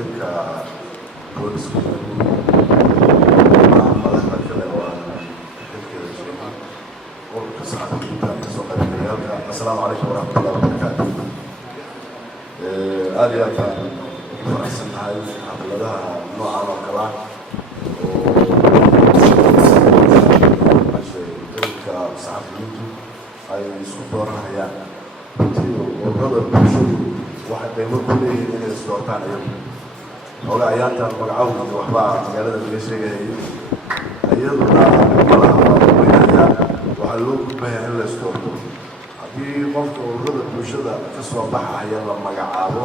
ku-xigeenka booliska madaxda kale oo aan xilkeeda sheegay ururka saxafiyiinta kasoo qaybgalayaalka assalaamu calaykum waraxmatullahi wabarakaatu. aad iyo aad baan ugu faraxsannahay xafladaha noocan oo kala oo ururka saxafiyiintu ay isku dooranayaan. runtii ururada bulshadu waxay qiimo ku leeyihiin inay is doortaan iyagu hooga ayaantan magacawda iyo waxbaa magaalada laga sheegayay iyaduna malaha waaweynaya waxaa loo gudbayaa in la is doorto. haddii qofka ururada bulshada ka soo baxaya la magacaabo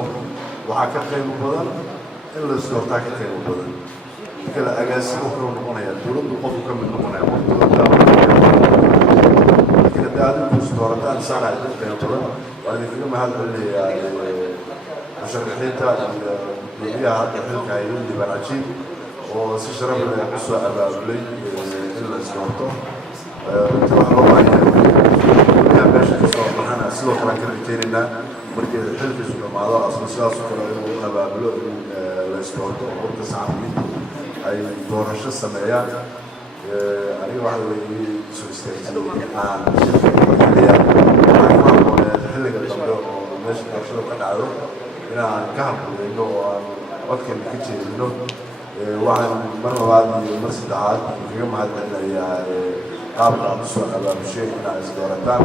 waxaa ka qiimo badan in la is doortaa ka qiimo badan kala agaasimo wuxuu noqonayaa dowladdu qofku ka mid noqonaya laakiin haddii adigu is doorataan isaga idin qiimo badan waa idinkaga mahad celinayaa musharaxiinta iyo guddiyaha hadda xilka hayay Liban Cajiib oo si sharaf leh u soo abaabulay in la is doorto. runtii waxaa loo baahan yahay guddiyaha meesha ka soo baxana sidoo kale aan ka rajaynaynaa markii xilkiisu dhammaado asla sidaas oo kale inuu abaabulo in la is doorto ururka saxafiyiintu ay doorasho sameeyaan. aniga waxa weeye soo istaagtay aan shirka xiliga dambe oo meesha doorashada ka dhacdo inaan ka hadlayno oo aan codkeena ka jeedino. waxaan mar labaad iyo mar saddexaad kaga mahad celinayaa qaabka aad u soo abaabushay inaad is doorataan.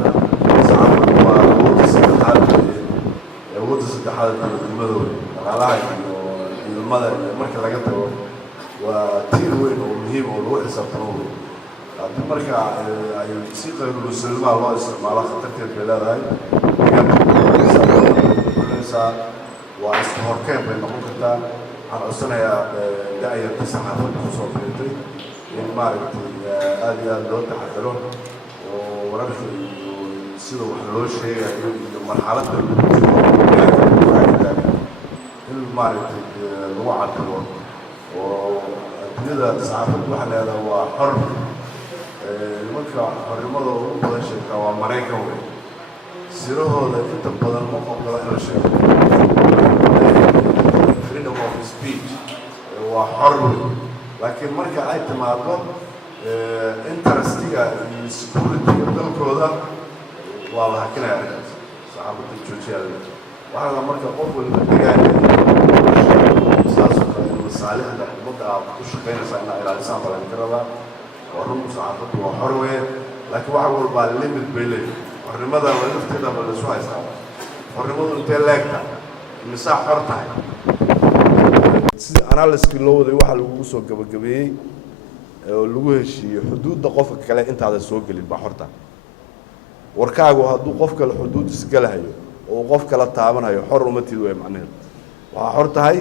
saxaafaddu waa awoodda saddexaad dowladnimadooda dhaqaalaha iyo ciidamada iyo marka laga tago waa tiir weyn oo muhiim oo lagu xisaabtamo. haddii marka ay si qaybulmuslimiinta loo isticmaalo khatarteed bay leedahay. waa iska horkeen bay noqon kartaa. waxaan codsanayaa da'yarta saxaafadda kusoo fiirtay in maaragtay aad iyo aad loo taxadaro oo wararka iyo sida wax loo sheegayo iyo marxaladda lagu jiro in maaragtay lagu cadilo oo adduunyada saxaafaddu waxaa leedahay waa xor. nimanka xornimada ugu badan sheegtaa waa Maraykan wey. sirahooda inta badan ma ogola in la sheego. freedom of speech waa xor wey. laakiin marka ay timaado interestiga iyo securityga dalkooda waa la hakinaya arrintaas saxaafadda joojiyaada. waxaa la marka qof walba degaaya saas oo kale masaalixda ummadda aad ku shaqaynaysaa inaad ilaalisaan baa laga rabaa. waa run saxaafaddu waa xor weye laakiin wax walbaa limit bay leeyihin. xornimada lafteedaba la isu haystaa. xornimadu intee leegta misaa xor tahay. sida analyskii loo waday waxaa lagugu soo gabagabeeyey oo lagu heshiiyey xuduudda qofka kale intaadan soo gelin baa xorta. warkaagu hadduu qof kale xuduud isgalahayo oo qof kala taabanayo xor uma tid wey macnaheedu. waxaa xor tahay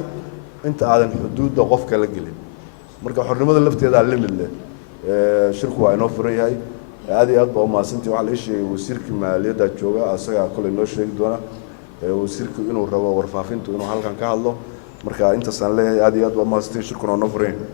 inta aadan xuduudda qof kala gelin. marka xornimada lafteedaa limid leh. shirku waa inoo furan yahay. aad iyo aad baa umahadsantii. waxaa la ii sheegay wasiirkii maaliyadda jooga asagaa kolay noo sheegi doona wasiirku inuu rabo warfaafintu inuu halkan ka hadlo. marka intaasaan leeyahay aad iyo aad baa umahadsantii. shirkuna waa noo furan yahay.